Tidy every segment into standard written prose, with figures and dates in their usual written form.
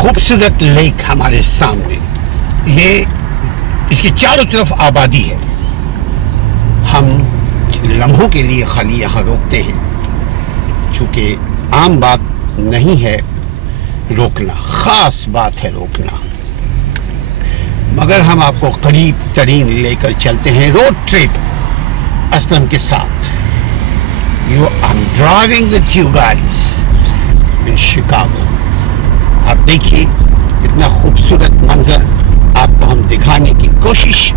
खूबसूरत लेक हमारे सामने, ये इसके चारों तरफ आबादी है। हम लम्हों के लिए खाली यहाँ रोकते हैं, चूँकि आम बात नहीं है रोकना, ख़ास बात है रोकना, मगर हम आपको करीब तरीन लेकर चलते हैं रोड ट्रिप असलम के साथ। I'm driving with you guys in Chicago। आप देखिए इतना खूबसूरत मंजर आपको हम दिखाने की कोशिश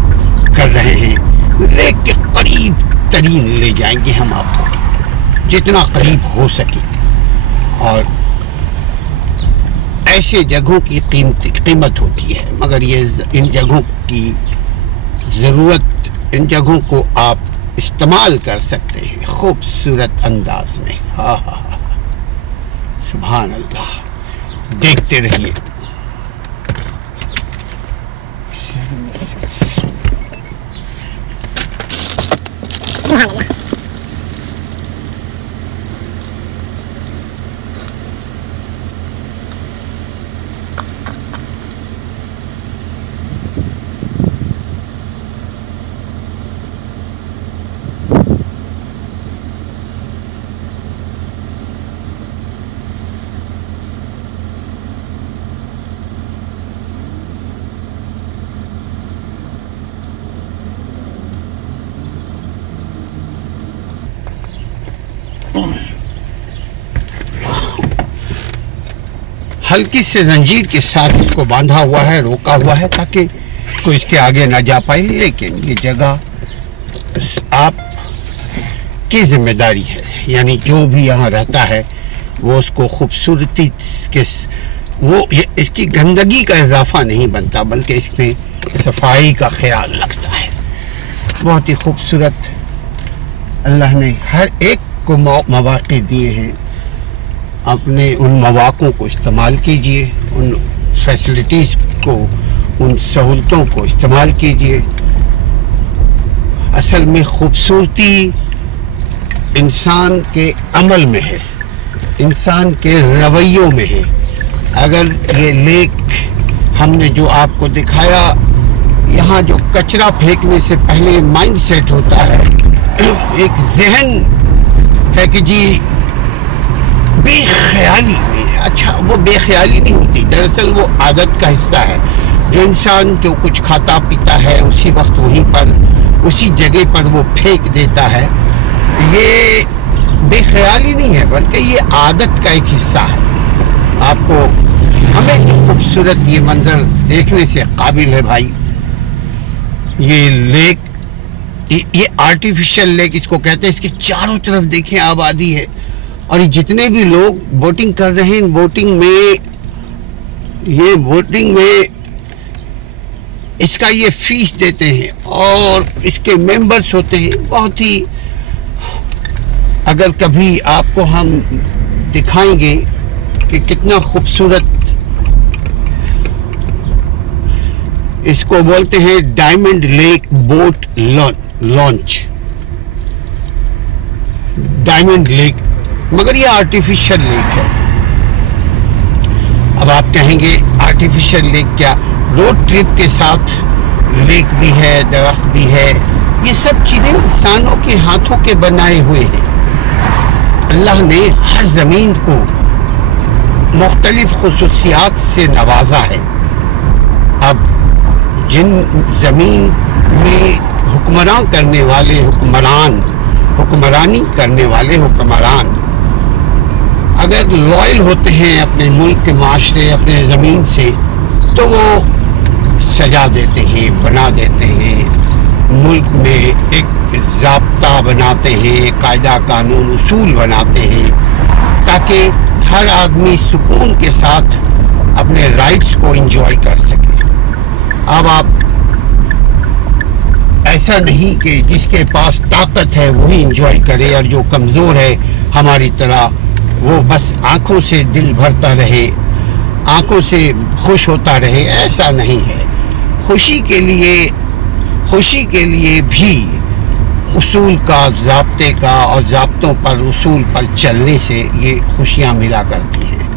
कर रहे हैं। लेक के करीब तरीन ले जाएंगे हम आपको, जितना करीब हो सके। और ऐसे जगहों की कीमत होती है, मगर ये इन जगहों की ज़रूरत, इन जगहों को आप इस्तेमाल कर सकते हैं खूबसूरत अंदाज में। हाँ हाँ हाँ, सुभान अल्लाह। देखते रहिए। हल्की से जंजीर के साथ इसको बांधा हुआ है, रोका हुआ है, ताकि कोई इसके आगे ना जा पाए। लेकिन ये जगह आप की जिम्मेदारी है, यानी जो भी यहाँ रहता है वो उसको खूबसूरती के इसकी गंदगी का इजाफा नहीं बनता, बल्कि इसमें सफाई का ख्याल रखता है। बहुत ही खूबसूरत अल्लाह ने हर एक को मौक़े दिए हैं। अपने उन मौक़ों को इस्तेमाल कीजिए, उन फैसिलिटीज़ को, उन सहूलतों को इस्तेमाल कीजिए। असल में खूबसूरती इंसान के अमल में है, इंसान के रवैयों में है। अगर ये लेक हमने जो आपको दिखाया, यहाँ जो कचरा फेंकने से पहले माइंड सेट होता है, एक जहन है कि जी बेख्याली में, अच्छा वो बेख्याली नहीं होती, दरअसल वो आदत का हिस्सा है। जो इंसान जो कुछ खाता पीता है उसी वक्त वहीं पर, उसी जगह पर वो फेंक देता है। ये बेख्याली नहीं है, बल्कि ये आदत का एक हिस्सा है। आपको हमें खूबसूरत ये मंजर देखने से काबिल है भाई। ये लेक, ये आर्टिफिशियल लेक इसको कहते हैं। इसके चारों तरफ देखें आबादी है, और ये जितने भी लोग बोटिंग कर रहे हैं, बोटिंग में इसका ये फीस देते हैं और इसके मेंबर्स होते हैं। बहुत ही, अगर कभी आपको हम दिखाएंगे कि कितना खूबसूरत, इसको बोलते हैं diamond lake boat launch, diamond lake, मगर ये आर्टिफिशियल लेक है। अब आप कहेंगे आर्टिफिशियल लेक क्या? रोड ट्रिप के साथ लेक भी है, दरख्त भी है, ये सब चीज़ें इंसानों के हाथों के बनाए हुए हैं। अल्लाह ने हर ज़मीन को मुख्तलिफ खुसूसियात से नवाजा है। अब जिन ज़मीन में हुक्मरान करने वाले हुक्मरानी करने वाले हुक्मरान अगर लॉयल होते हैं अपने मुल्क के माशरे, अपने ज़मीन से, तो वो सजा देते हैं, बना देते हैं, मुल्क में एक ज़ाब्ता बनाते हैं, कायदा कानून उसूल बनाते हैं, ताकि हर आदमी सुकून के साथ अपने राइट्स को एंजॉय कर सके। अब आप ऐसा नहीं कि जिसके पास ताकत है वही एंजॉय करे, और जो कमज़ोर है हमारी तरह वो बस आंखों से दिल भरता रहे, आंखों से खुश होता रहे। ऐसा नहीं है। खुशी के लिए भी उसूल का, ज़ाब्ते का और ज़ाब्तों पर, उसूल पर चलने से ये खुशियाँ मिला करती हैं।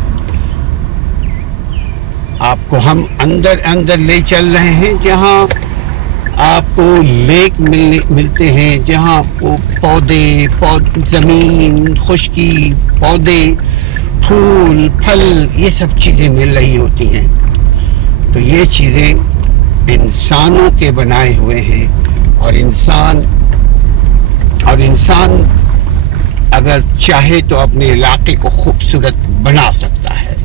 आपको हम अंदर अंदर ले चल रहे हैं, जहाँ आपको लेक मिलते हैं, जहाँ आपको ज़मीन, खुशकी, पौधे, फूल, फल, ये सब चीज़ें मिल रही होती हैं। तो ये चीज़ें इंसानों के बनाए हुए हैं, और इंसान अगर चाहे तो अपने इलाके को खूबसूरत बना सकता है।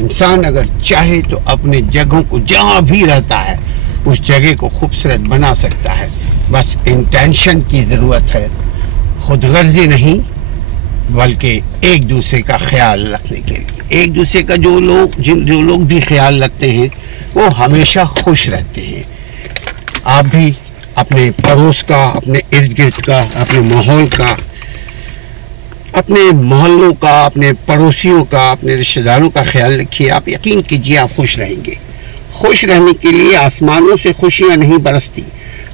इंसान अगर चाहे तो अपने जगहों को, जहाँ भी रहता है, उस जगह को खूबसूरत बना सकता है। बस इंटेंशन की ज़रूरत है, खुदगर्जी नहीं, बल्कि एक दूसरे का ख्याल रखने के लिए। एक दूसरे का जो लोग भी ख्याल रखते हैं वो हमेशा खुश रहते हैं। आप भी अपने पड़ोस का, अपने इर्द गिर्द का, अपने माहौल का, अपने मोहल्लों का, अपने पड़ोसियों का, अपने रिश्तेदारों का ख्याल रखिए। आप यकीन कीजिए आप खुश रहेंगे। खुश रहने के लिए आसमानों से खुशियां नहीं बरसती।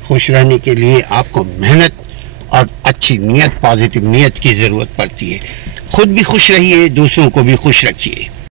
खुश रहने के लिए आपको मेहनत और अच्छी नीयत, पॉजिटिव नीयत की ज़रूरत पड़ती है। खुद भी खुश रहिए, दूसरों को भी खुश रखिए।